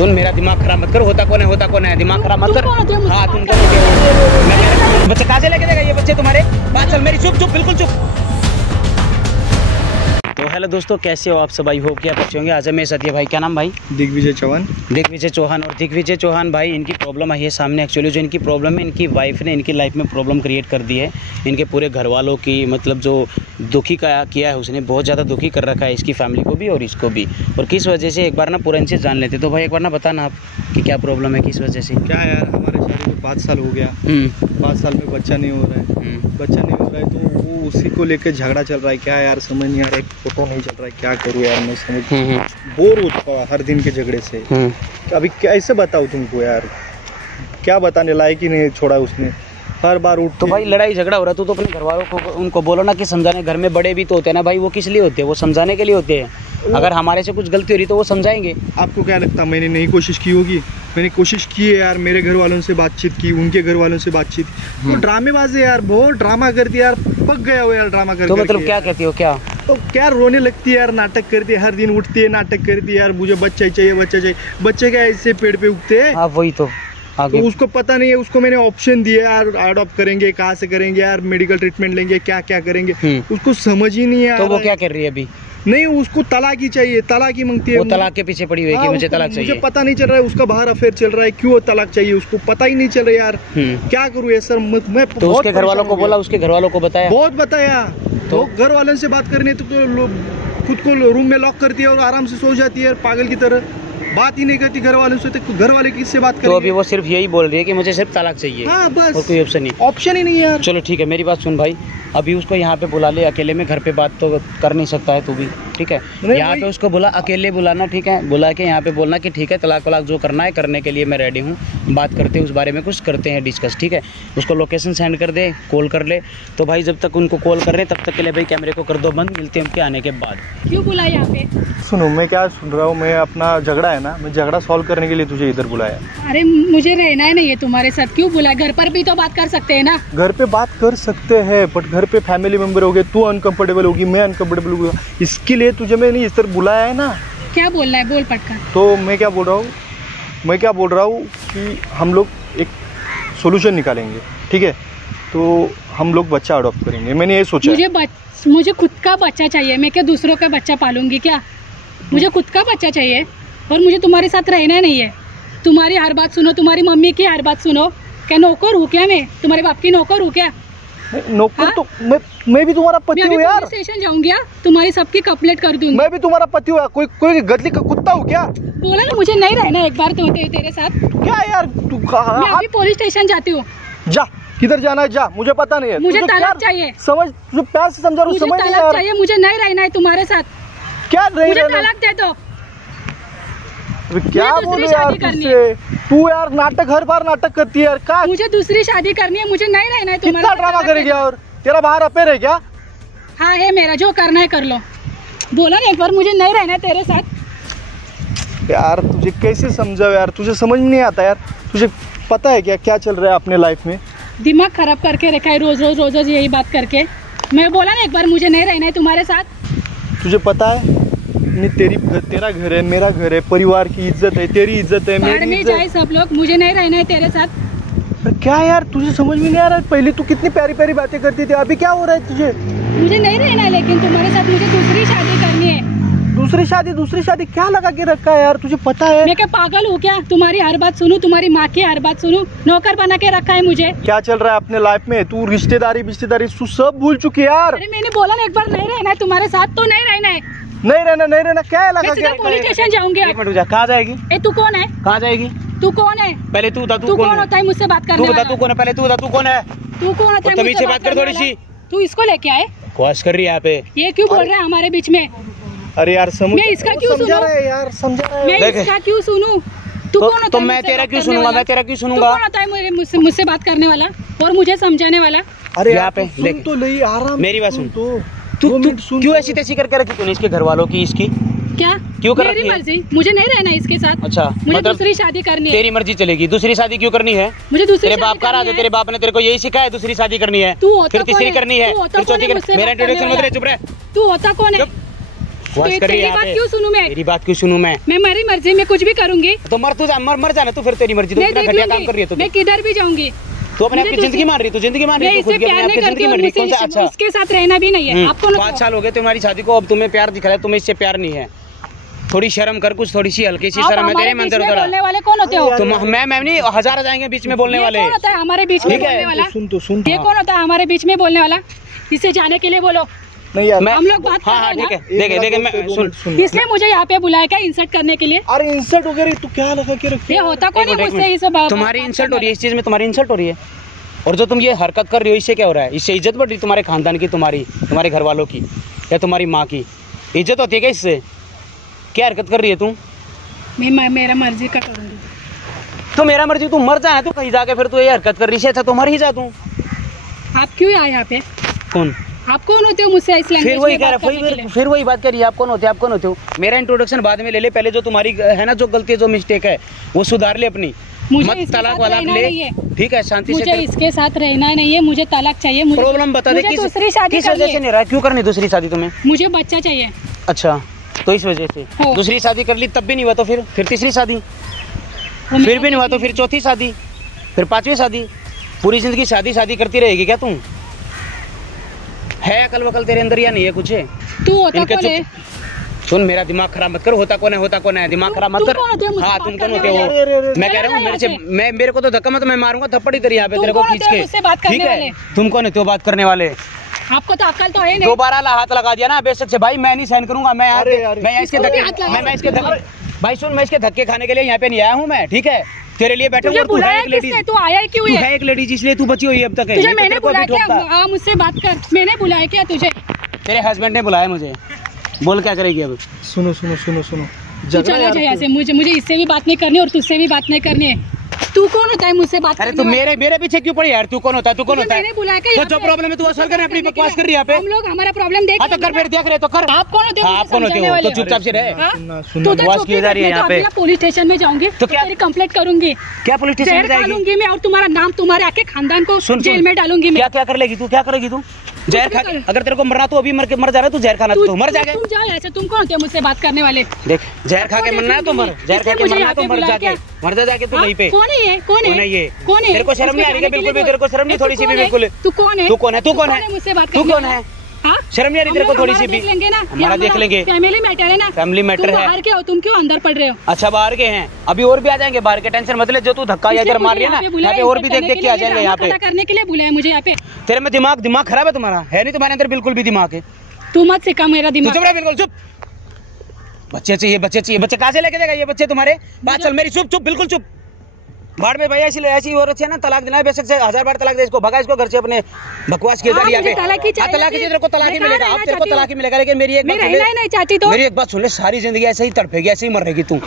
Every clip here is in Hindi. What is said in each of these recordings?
सुन, मेरा दिमाग खराब मत कर। होता कौन है, दिमाग खराब मत कर। हाँ तुम बच्चे कहाँ से लेके जाएगा ये बच्चे तुम्हारे? बात चल मेरी, चुप बिल्कुल चुप। तो हेलो दोस्तों, कैसे हो आप सब? आई होप कि आप अच्छे होंगे। आज मेरे साथ ये भाई, क्या नाम भाई? दिग्विजय चौहान। और दिग्विजय चौहान भाई, इनकी प्रॉब्लम आई है सामने। एक्चुअली जो इनकी प्रॉब्लम है, इनकी वाइफ ने इनकी लाइफ में प्रॉब्लम क्रिएट कर दी है। इनके पूरे घर वालों की, मतलब जो दुखी किया है उसने, बहुत ज़्यादा दुखी कर रखा है इसकी फैमिली को भी और इसको भी। और किस वजह से, एक बार ना पूरा इनसे जान लेते। तो भाई एक बार ना बताना आप कि क्या प्रॉब्लम है, किस वजह से? क्या यार, हमारे शादी को 5 साल हो गया। 5 साल में बच्चा नहीं हो रहा है। बच्चा नहीं हो रहा है तो वो उसी को लेकर झगड़ा चल रहा है। क्या यार समझ नहीं आ रहा है, फोटो नहीं चल रहा है, क्या करूँ यार मैं समझ बोर हो चुका हर दिन के झगड़े से। अभी कैसे बताऊँ तुमको यार, क्या बताने लायक ही नहीं छोड़ा उसने। हर बार उठ तो भाई लड़ाई झगड़ा हो रहा है तो अपने घर वालों को उनको बोलो ना कि समझाने। घर में बड़े भी तो होते हैं ना भाई, वो किस लिए होते हैं? वो समझाने के लिए होते हैं। अगर हमारे से कुछ गलती हो रही तो वो समझाएंगे। आपको क्या लगता है मैंने नहीं कोशिश की होगी? मैंने कोशिश की है यार, मेरे घर वालों से बातचीत की, उनके घर वालों से बातचीत की। वो ड्रामेबाज है यार, बहुत ड्रामा करती है यार, पक गया हो यार ड्रामा करके। तो मतलब क्या कहती हो? क्या तो क्या रोने लगती है यार, नाटक करती है, हर दिन उठती है नाटक करती है यार, मुझे बच्चा चाहिए। बच्चे क्या ऐसे पेड़ पे उगते हैं? हाँ वही तो उसको पता नहीं है। उसको मैंने ऑप्शन दिए यार, अडॉप्ट करेंगे, कहाँ से करेंगे यार, मेडिकल ट्रीटमेंट लेंगे, क्या क्या करेंगे, उसको समझ ही नहीं है। तो वो क्या कर रही है अभी? नहीं, उसको तलाक ही चाहिए, तलाक ही मांगती है। वो तलाक के पीछे पड़ी हुई है कि मुझे तलाक चाहिए। मुझे पता नहीं चल रहा है उसका बाहर अफेयर चल रहा है, क्यों तलाक चाहिए उसको पता ही नहीं चल रहा यार। क्या करूँ यार सर मैं तो उसके घर वालों को बोला, उसके घर वालों को बताया? बहुत बताया। तो घर वालों से बात करने तो खुद को रूम में लॉक करती है और आराम से सो जाती है पागल की तरह, बात ही नहीं करती घर वालों से। तो घर वाले किससे बात करेंगे? तो अभी वो सिर्फ यही बोल रही है कि मुझे सिर्फ तलाक चाहिए। हाँ बस, और कोई ऑप्शन ही नहीं है यार। चलो ठीक है, मेरी बात सुन भाई, अभी उसको यहाँ पे बुला ले अकेले में। घर पे बात तो कर नहीं सकता है तू भी, ठीक है? यहाँ पे उसको बुला, अकेले बुलाना, ठीक है? बुला के यहाँ पे बोलना कि ठीक है तलाक वलाक जो करना है करने के लिए मैं रेडी हूँ, बात करते हैं उस बारे में, कुछ करते हैं डिस्कस, ठीक है? उसको लोकेशन सेंड कर दे, कॉल कर ले। तो भाई जब तक उनको कॉल कर रहे हैं तब तक के लिए भाई कैमरे को कर दो बंद। मिलते हैं उनके आने के बाद। क्यों बुला यहाँ पे? सुनो, मैं क्या सुन रहा हूँ, मैं अपना झगड़ा है ना, मैं झगड़ा सॉल्व करने के लिए तुझे इधर बुलाया। अरे मुझे रहना ही नहीं है तुम्हारे साथ, क्यों बुलाया? घर पर भी तो बात कर सकते हैं ना। घर पे बात कर सकते हैं बट घर पे फैमिली मेंबर हो गए, तू अनकंफर्टेबल होगी, मैं अनकंफर्टेबल होगा, इसके लिए तुझे मैंने इस तरह बुलाया है ना। क्या बोलना है बोल पटका। तो मैं क्या बोल रहा हूँ कि हम लोग एक सोल्यूशन निकालेंगे, ठीक है? तो हम लोग बच्चा अडॉप्ट करेंगे, मैंने ये सोचा। मुझे खुद का बच्चा चाहिए, मैं क्या दूसरों का बच्चा पालूंगी क्या? मुझे खुद का बच्चा चाहिए और मुझे तुम्हारे साथ रहना नहीं है। तुम्हारी हर बात सुनो, तुम्हारी मम्मी की हर बात सुनो। क्या नौकर हूँ क्या मैं? तुम्हारे बाप की नौकर हूँ क्या? नौकर हाँ? तो मैं भी तुम्हारा पति हूँ यार। स्टेशन जाऊंगी, तुम्हारी सबकी कंप्लेंट कर दूंगी। मैं भी तुम्हारा पति हूँ, कोई गदली का कुत्ता हूँ क्या? बोला ना मुझे नहीं रहना एक बार तो तेरे साथ। क्या यार तू? मैं अभी पुलिस स्टेशन जाती हूँ। जा, किधर जाना है जा, मुझे पता नहीं है। मुझे तलाक चाहिए। समझ, तुझे प्यार से समझा रहा हूँ, समझ नहीं आ रहा। चाहिए मुझे, नहीं रहना है तुम्हारे साथ। क्या मुझे तलाक दे दो। क्या बोलूं यार तुझसे? तू यार नाटक, हर बार नाटक करती है यार। क्या? मुझे दूसरी शादी करनी है, मुझे नहीं रहना है तुम्हारे साथ। कितना ड्रामा करेगी? और तेरा बाहर अफेयर है क्या? हाँ है मेरा, जो करना है कर लो। बोला ना एक बार मुझे नहीं रहना है तेरे साथ। यार तुझे कैसे समझाओ यार, तुझे समझ में नहीं आता यार। तुझे पता है क्या चल रहा है अपने लाइफ में? दिमाग खराब करके रखा है रोज रोज यही बात करके। मैं बोला ना एक बार मुझे नहीं रहना है तुम्हारे साथ। तुझे पता है तेरा घर है, मेरा घर है, परिवार की इज्जत है, तेरी इज्जत है, मेरी इज्जत है। सब लोग, मुझे नहीं रहना है तेरे साथ। पर क्या यार तुझे समझ में नहीं आ रहा है? पहले तू कितनी प्यारी प्यारी बातें करती थी, अभी क्या हो रहा है तुझे? मुझे नहीं रहना है लेकिन तुम्हारे साथ, मुझे दूसरी शादी करनी है। दूसरी शादी क्या लगा के रखा है यार? तुझे पता है मैं क्या पागल हूँ क्या? तुम्हारी हर बात सुनूं, तुम्हारी माँ की हर बात सुनूं? नौकर बना के रखा है मुझे। क्या चल रहा है अपने लाइफ में? तू रिश्तेदारी तू सब भूल चुकी है यार। अरे मैंने बोला ना एक बार नहीं रहना है तुम्हारे साथ, तो नहीं रहना है। नहीं रहना क्या लगा के? पुलिस स्टेशन जाऊंगी। एक मिनट, कहाँ जाएगी? तू कौन है? कहाँ जाएगी? तू कौन है? पहले तू बता, तू कौन होता है मुझसे बात करने वाला? तू कौन है? पहले तू बता, तू कौन है? तू कौन होता है मुझसे बात कर थोड़ी सी। तू इसको लेके आए, क्वेश्चन कर रही है यहाँ पे। ये क्यों बोल रहा है हमारे बीच में? अरे यार मैं इसका क्यों सुनूं? यार समझा रहा है। मैं इसका क्यों सुनूं? तू कौन होता है? तो मैं तेरा क्यों सुनूंगा? मैं तेरा क्यों सुनूंगा? तू कौन होता है मुझसे बात करने वाला और मुझे समझाने वाला? अरे यहाँ पे सुन तो ले, आराम मेरी बात सुन। तू क्यों ऐसी तैसी करके रखी तूने इसके घर वालों की? इसकी क्या क्यों कर मेरी मर्जी, मुझे नहीं रहना इसके साथ। अच्छा, मुझे मतलब दूसरी शादी करनी है। तेरी मर्जी चलेगी। दूसरी शादी क्यों करनी है? मुझे दूसरी तेरे बाप का राज है, तेरे बाप ने तेरे को यही सिखाया है दूसरी शादी करनी है, तू होता फिर तीसरी करनी है, फिर चौथी करनी है। मेरा इंट्रोडक्शन मत ले, चुप रह। तू होता कौन है? बकवास कर रही है तेरी यहाँ बात पे। क्यों सुनूं मैं? मेरी बात क्यों सुनूं मैं? मेरी मर्जी में कुछ भी करूंगी। तो मर तू जा, मर जाना तू, फिर तेरी मर्जी। तू मैं इतना देख घटिया काम लूंगी, कर रही है तू। मैं किधर भी जाऊंगी। तू अपने आप मुझे की जिंदगी मान रही, तू जिंदगी मान रही मैं है, तू इससे खुद की प्यार अपने आप नहीं की करती जिंदगी और मान रही। कौन सा? मुझे अच्छा, उसके साथ रहना भी नहीं है। आपको 5 साल हो गए तुम्हारी शादी को, अब तुम्हें प्यार दिखा रहा है, तुम्हें इससे प्यार नहीं है। थोड़ी शर्म कर, कुछ थोड़ी सी हल्की सी शर्म है तेरे में अंदर। बोलने वाले कौन होते हो? तुम मैं नहीं, 1000 आ जाएंगे बीच में बोलने ये वाले। कौन होता है हमारे बीच में ठीक है, बोलने वाला? सुन ये कौन होता है हमारे बीच में बोलने वाला? इससे जाने के लिए बोलो। नहीं यार, मैं हम लोग बात कर हाँ रहे हैं ठीक ना। है, देखे मैं सुन। इसलिए मुझे यहाँ पे बुलाया क्या, इंसल्ट करने के लिए? अरे इंसल्ट वगैरह तू क्या लगा के रखी? ये होता कौन है एक मुझसे? इस बात तुम्हारी इंसल्ट हो रही है, इस चीज में तुम्हारी इंसल्ट हो रही है। और जो तुम ये हरकत कर रही हो, इससे क्या हो रहा है? इससे इज्जत बढ़ रही है तुम्हारे खानदान की, तुम्हारे घर वालों की, या तुम्हारी माँ की इज्जत होती है क्या इससे? क्या हरकत कर रही है तू? मैं मेरा मर्जी का करूंगी। तो मेरा मर्जी, तू मर जाए तू कहीं जाके, फिर तू ये हरकत कर रही है। अच्छा तो मर ही जा तू। आप क्यों आए यहाँ पे? कौन? आप कौन होते हो मुझसे इस लैंग्वेज फिर वही में कह बात करने के रहा लिए? फिर वही बात करिए, आप कौन होते हो, आप कौन होते हो? मेरा इंट्रोडक्शन बाद में ले ले, पहले जो तुम्हारी है ना, जो गलती है, जो मिस्टेक है, वो सुधार ले अपनी। मुझे मत इसके तलाक साथ वाला रहना ले, नहीं है। ठीक है? शांति मुझे से। इसके साथ रहना नहीं है, मुझे तलाक चाहिए। मुझे प्रॉब्लम बता दे, मुझे दूसरी शादी किस वजह करनी से है। नहीं रहा? क्यों करनी दूसरी शादी तुम्हें? मुझे बच्चा चाहिए। अच्छा, तो इस वजह से हो। दूसरी शादी कर ली, तब भी नहीं हुआ तो फिर तीसरी शादी, वो मैं फिर भी नहीं हुआ तो फिर चौथी शादी, फिर 5वीं शादी। पूरी जिंदगी शादी करती रहेगी क्या तुम? है अकल वकल तेरे अंदर या नहीं है कुछ? तू होता इनके कौन है? सुन, मेरा दिमाग खराब मत करो। होता कौन है, दिमाग खराब मत तुम कर। कौन होते हो मुझसे हाँ, बात तुम कौन करने होते हो? वाले? मैं कह रहा हूँ, मेरे को तो धक्का मत, मैं मारूंगा थप्पड़ इधर यहाँ पे तुम तेरे को कौन खींच होते हो के। मुझसे बात करने ठीक है, वाले? तुम कौन होते हो बात करने वाले? आपको तो अकल तो है नहीं। दोबारा हाथ लगा दिया ना बेशक से भाई, मैं नहीं सहन करूंगा। मैं अरे, अरे। मैं इसके इसको भी हाथ लगा मैं इसके धक्के भाई सुन, मैं इसके धक्के खाने के लिए यहाँ पे नहीं आया हूँ मैं, ठीक है? तेरे लिए बैठा तुझे हूँ। तू है बुलाया एक लेडीज, किसने? तू आया क्यों तू है? है एक लेडीज, इसलिए तू बची हुई है अब तक। तुझे नहीं तो मैंने तेरे को भी बुलाया क्या? ठोकता। हाँ, मुझसे बात कर। मैंने बुलाया क्या तुझे? तेरे हस्बैंड ने बुलाया मुझे। बोल क्या करेगी अब? सुनो तू चला जा यहाँ से। मुझे इससे भी बात नहीं करनी और तुझसे भी बात नहीं करनी है। तू कौन होता है मुझसे बात अरे करने तू वाला? मेरे पीछे क्यों पड़ी यार? तू कौन होता है? तू कौन तुझे होता है? मैंने बुलाया क्या तो यहाँ जो पे? प्रॉब्लम है तू असल कर, अपनी बकवास कर रही है यहाँ पे। हम लोग हमारा प्रॉब्लम देख हाँ तो कर, फिर देख रहे तो कर। आप कौन होते हो? हाँ, आप कौन होते हो? तो चुपचाप से रहे। हाँ? सुनना, तू सुनना। तो बकवास चुप की ही जा रही है रह। यहाँ मैं पे। तो अभी पुलिस स्टेशन में जाऊंगी तो क्या? तेरी कंप्लेंट करूंगी। क्या पुलिस स्टेशन में जहर जाएगी? डालूंगी मैं और तुम्हारा नाम तुम्हारे आके खानदान को सुन, जेल में डालूंगी मैं। क्या कर लेगी तू? क्या करेगी तू? जहर खा के, अगर तेरे को मरना तो अभी मर जा रहा है, तू जहर खाना तो मर जाएगा। तुम जाओ ऐसे। तुम कौन होते हो मुझसे बात करने वाले? देख, जहर खा के मरना है तो मर, जहर खा के मरना है तो मर जाके, मर जा जाके तू हाँ? वहीं पे। कौन है ये? कौन कौन है है ये? कौन है? तेरे को शर्म नहीं आ रही है बिल्कुल भी? तेरे को शर्म नहीं थोड़ी सी भी? बिल्कुल। तू कौन है? तू कौन है? तू कौन है? मुझसे बात तू करने कौन वाला? है? हाँ? शर्म नहीं आ रही तेरे को थोड़ी सी भी? देख लेंगे ना, हमारा देख लेंगे। फैमिली मैटर है ना, फैमिली मैटर तुम है। बाहर के हो, तुम क्यों अंदर पड़ रहे हो? अच्छा, बाहर के हैं, अभी और भी आ जाएंगे बाहर के, टेंशन मत ले। जो तू धक्का या इधर मार रही है ना, यहाँ पे और भी देख के आ जाएंगे यहाँ पे। करने के लिए बुलाया मुझे यहाँ पे। तेरे में दिमाग खराब है तुम्हारा? है नहीं तुम्हारे अंदर बिल्कुल भी दिमाग है? तू मत सिखा मेरा तू दिमाग। चुप रह, बिल्कुल चुप। बच्चे चाहिए। बच्चे कहाँ से लेके जाएगा ये बच्चे तुम्हारे? बात चल मेरी, चुप बिल्कुल चुप। बाढ़ में भैया ऐसी औरत है ना, तलाक देना है बेशक से 1000 बार तलाक दे इसको, भगा इसको घर से अपने। बकवास किया जा रही है यहाँ पे। तलाक ही तेरे को तलाक ही मिलेगा, अब तेरे को तलाक ही मिलेगा। लेकिन मेरी एक बात सुन ले, नहीं चाहती तो मेरी एक बात सुन ले, सारी जिंदगी ऐसे ही तड़पेगी, ऐसे ही मर रहेगी तू।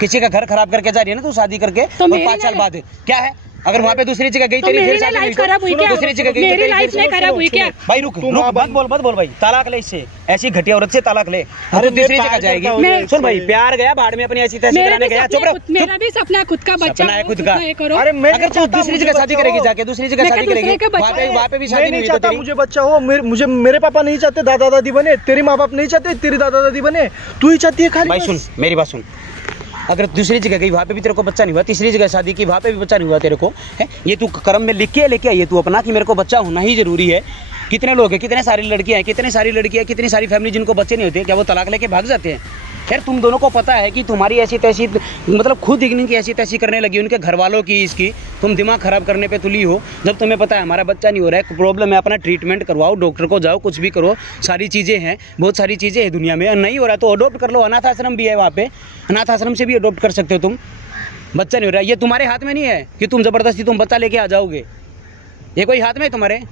किसी का घर खराब करके जा रही है ना तू शादी करके, तो 5 साल बाद क्या है? अगर वहाँ पे दूसरी जगह गई, तेरी फिर शादी लाइफ खराब हुई क्या? दूसरी जगह गई, मेरी लाइफ नहीं खराब हुई क्या? भाई रुक, मत बोल भाई। तलाक ले इससे, ऐसी घटिया औरत से तलाक ले। अरे दूसरी जगह जाएगी। सुन भाई, प्यार गया भाड़ में अपनी ऐसी तैसी कराने गया। चुप रहो। मेरा भी सपना है खुद का बच्चा सपना है खुद का। अरे मैं अगर तू दूसरी जगह शादी करेगी जाके, दूसरी जगह शादी करेगी, वहाँ पे भी शादी नहीं चाहता मुझे बच्चा हो। मुझे मेरे पापा नहीं चाहते दादा दादी बने, तेरे माँ बाप नहीं चाहते तेरी दादा दादी बने, तू ही चाहती है खाली। भाई सुन मेरी बात सुन, अगर दूसरी जगह गई वहाँ पे भी तेरे को बच्चा नहीं हुआ, तीसरी जगह शादी की वहाँ पे भी बच्चा नहीं हुआ तेरे को, है ये तू कर्म में लिख के लेके आई है तू अपना कि मेरे को बच्चा होना ही जरूरी है। कितने लोग हैं, कितने सारी लड़कियां हैं, कितनी सारी फैमिली जिनको बच्चे नहीं होते, क्या वो तलाक लेके भाग जाते हैं? यार तुम दोनों को पता है कि तुम्हारी ऐसी तैसी, मतलब खुद इग्निंग की ऐसी तैसी करने लगी, उनके घर वालों की, इसकी तुम दिमाग खराब करने पे तुली हो। जब तुम्हें पता है हमारा बच्चा नहीं हो रहा है, प्रॉब्लम है, अपना ट्रीटमेंट करवाओ, डॉक्टर को जाओ, कुछ भी करो, सारी चीज़ें हैं, बहुत सारी चीज़ें हैं दुनिया में। नहीं हो रहा तो अडोप्ट कर लो, अनाथ आश्रम भी है वहाँ पे, अनाथ आश्रम से भी अडोप्ट कर सकते हो तुम। बच्चा नहीं हो रहा, ये तुम्हारे हाथ में नहीं है कि तुम ज़बरदस्ती तुम बच्चा लेके आ जाओगे। ये कोई हाथ में है तुम्हारे?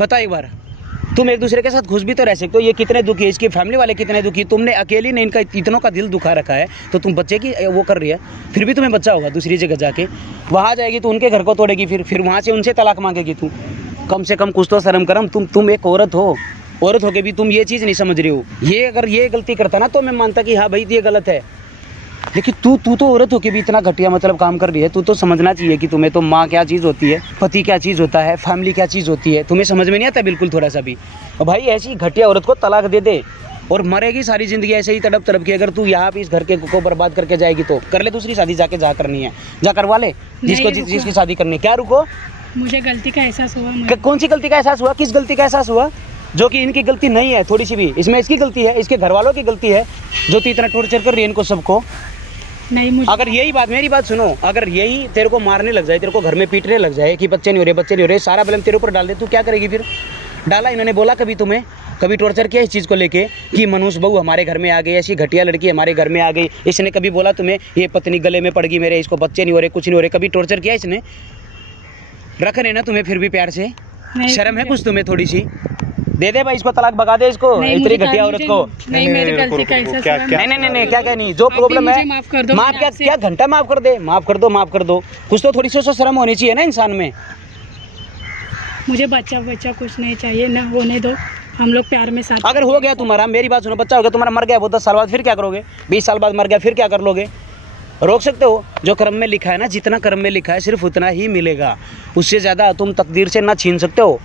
बता एक बार। तुम एक दूसरे के साथ खुश भी तो रह सकते हो। ये कितने दुखी है, इसकी फैमिली वाले कितने दुखी, तुमने अकेली ने इनका इतनों का दिल दुखा रखा है, तो तुम बच्चे की वो कर रही है। फिर भी तुम्हें बच्चा होगा दूसरी जगह जाके, वहाँ जाएगी तो उनके घर को तोड़ेगी, फिर वहाँ से उनसे तलाक मांगेगी तू। कम से कम कुछ तो शर्म करम। तुम एक औरत हो, औरत होके भी तुम ये चीज़ नहीं समझ रही हो। ये अगर ये गलती करता ना तो मैं मानता कि हाँ भाई ये गलत है, लेकिन तू तो औरत होके भी इतना घटिया मतलब काम कर रही है। तू तो समझना चाहिए कि तुम्हें तो माँ क्या चीज़ होती है, पति क्या चीज़ होता है, फैमिली क्या चीज़ होती है, तुम्हें समझ में नहीं आता बिल्कुल थोड़ा सा भी। और भाई ऐसी घटिया औरत को तलाक दे दे, और मरेगी सारी ज़िंदगी ऐसे ही तड़प तड़प के। अगर तू यहाँ पे इस घर के को बर्बाद करके जाएगी तो कर ले दूसरी शादी, जाके जहाँ करनी है जा करवा ले, जिसकी शादी करनी है। क्या रुको, मुझे गलती का एहसास हुआ। कौन सी गलती का एहसास हुआ? किस गलती का एहसास हुआ? जो कि इनकी गलती नहीं है थोड़ी सी भी, इसमें इसकी गलती है, इसके घर वालों की गलती है जो तू इतना टॉर्चर कर रही है इनको सबको। नहीं, मुझे अगर यही बात, मेरी बात सुनो, अगर यही तेरे को मारने लग जाए, तेरे को घर में पीटने लग जाए कि बच्चे नहीं हो रहे, बच्चे नहीं हो रहे, सारा ब्लेम तेरे ऊपर डाल दे, तू क्या करेगी फिर? डाला इन्होंने, बोला कभी तुम्हें, कभी टॉर्चर किया इस चीज़ को लेके कि मनुष्य बहू हमारे घर में आ गई, ऐसी घटिया लड़की हमारे घर में आ गई? इसने कभी बोला तुम्हें ये पत्नी गले में पड़ गई मेरे, इसको बच्चे नहीं हो रहे, कुछ नहीं हो रहे? कभी टॉर्चर किया इसने? रख रहे ना तुम्हें फिर भी प्यार से? शर्म है कुछ तुम्हें थोड़ी सी? दे दे भाई इसको, तलाक भगा दे इसको, इतनी घटिया औरत को। नहीं, मेरी गलती का एहसास हुआ। नहीं, क्या नहीं, जो प्रॉब्लम है माफ कर दो। माफ क्या घंटा माफ कर दे, माफ कर दो। कुछ तो थोड़ी सी शर्म होनी चाहिए ना इंसान में। मुझे बच्चा कुछ नहीं चाहिए ना, होने दो, हम लोग प्यार में साथ। अगर हो गया तुम्हारा, मेरी बात सुनो, बच्चा हो गया तुम्हारा, मर गया वो 10 साल बाद, फिर क्या करोगे? 20 साल बाद मर गया, फिर क्या कर लोगे? रोक सकते हो? जो कर्म में लिखा है ना, जितना कर्म में लिखा है सिर्फ उतना ही मिलेगा, उससे ज़्यादा तुम तकदीर से ना छीन सकते हो।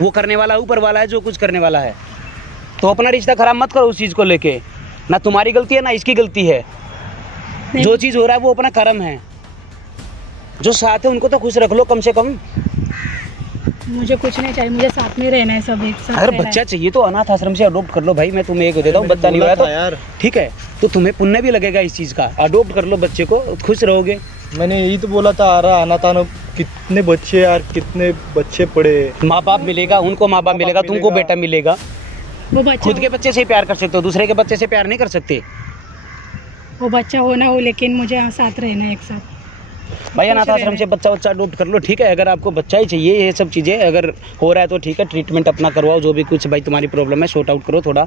वो करने वाला ऊपर वाला है जो कुछ करने वाला है। तो अपना रिश्ता खराब मत करो उस चीज़ को लेके, ना तुम्हारी गलती है ना इसकी गलती है। जो चीज़ हो रहा है वो अपना कर्म है, जो साथ है उनको तो खुश रख लो कम से कम। मुझे कुछ नहीं चाहिए, मुझे साथ में रहना है, सब एक साथ। अगर बच्चा चाहिए तो अनाथ आश्रम से अडॉप्ट कर लो भाई, मैं तुम्हें एक देता हूँ, बच्चा नहीं हुआ तो यार ठीक है, तो तुम्हें पुण्य भी लगेगा इस चीज़ का। अडॉप्ट कर लो बच्चे को, खुश रहोगे। मैंने यही तो बोला था, आ रहा अनाथ, कितने बच्चे यार, कितने बच्चे पड़े। माँ बाप मिलेगा, उनको माँ बाप मिलेगा, तुमको बेटा मिलेगा। वो बच्चा खुद के बच्चे से ही प्यार कर सकते हो, दूसरे के बच्चे से प्यार नहीं कर सकते। वो बच्चा होना हो, लेकिन मुझे साथ रहना है एक साथ। भाई अनाथ आश्रम से बच्चा अडॉप्ट कर लो, ठीक है। अगर आपको बच्चा ही चाहिए, ये सब चीज़ें अगर हो रहा है तो ठीक है, ट्रीटमेंट अपना करवाओ, जो भी कुछ भाई तुम्हारी प्रॉब्लम है सॉर्ट आउट करो थोड़ा,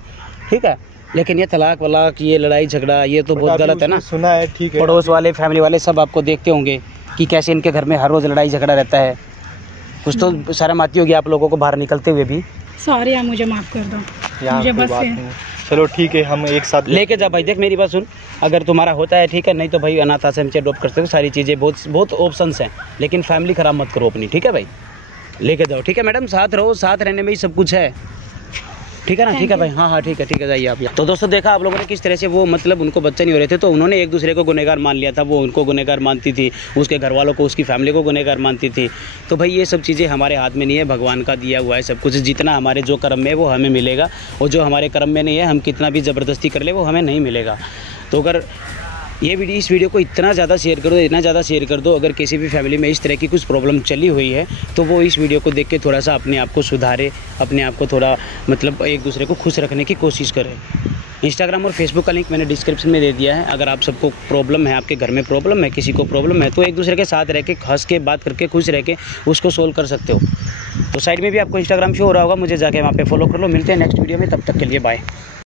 ठीक है। लेकिन ये तलाक वलाक, ये लड़ाई झगड़ा, ये तो बहुत गलत है ना। सुना है, ठीक है। पड़ोस वाले, फैमिली वाले सब आपको देखते होंगे कि कैसे इनके घर में हर रोज़ लड़ाई झगड़ा रहता है। कुछ तो शर्म आती होगी आप लोगों को बाहर निकलते हुए भी। सॉरी यार, मुझे माफ़ कर दो, मुझे बस। चलो ठीक है, हम एक साथ लेके जा भाई। देख मेरी बात सुन, अगर तुम्हारा होता है ठीक है, नहीं तो भाई अनाथ आश्रम से अडॉप्ट कर सकते हो। सारी चीज़ें बहुत ऑप्शंस हैं, लेकिन फैमिली ख़राब मत करो अपनी, ठीक है भाई। लेके जाओ, ठीक है मैडम, साथ रहो, साथ रहने में ही सब कुछ है, ठीक है ना? ठीक है भाई, हाँ ठीक है, जाइए आप। तो दोस्तों देखा आप लोगों ने किस तरह से वो मतलब उनको बच्चे नहीं हो रहे थे तो उन्होंने एक दूसरे को गुनहगार मान लिया था। वो उनको गुनहगार मानती थी, उसके घर वालों को, उसकी फैमिली को गुनहगार मानती थी। तो भाई ये सब चीज़ें हमारे हाथ में नहीं है, भगवान का दिया हुआ है सब कुछ। जितना हमारे जो कर्म में है वो हमें मिलेगा, और जो हमारे कर्म में नहीं है हम कितना भी ज़बरदस्ती कर ले वो हमें नहीं मिलेगा। तो अगर इस वीडियो को इतना ज़्यादा शेयर कर दो, अगर किसी भी फैमिली में इस तरह की कुछ प्रॉब्लम चली हुई है तो वो इस वीडियो को देख के थोड़ा सा अपने आप को सुधारे, अपने आप को थोड़ा मतलब एक दूसरे को खुश रखने की कोशिश करें। इंस्टाग्राम और फेसबुक का लिंक मैंने डिस्क्रिप्शन में दे दिया है। अगर आप सबको प्रॉब्लम है, आपके घर में प्रॉब्लम है, किसी को प्रॉब्लम है, तो एक दूसरे के साथ रह के, हंस के, बात करके, खुश रह के उसको सोल्व कर सकते हो। तो साइड में भी आपको इंस्टाग्राम शो हो रहा होगा, मुझे जाके वहाँ पे फॉलो कर लो। मिलते हैं नेक्स्ट वीडियो में, तब तक के लिए बाय।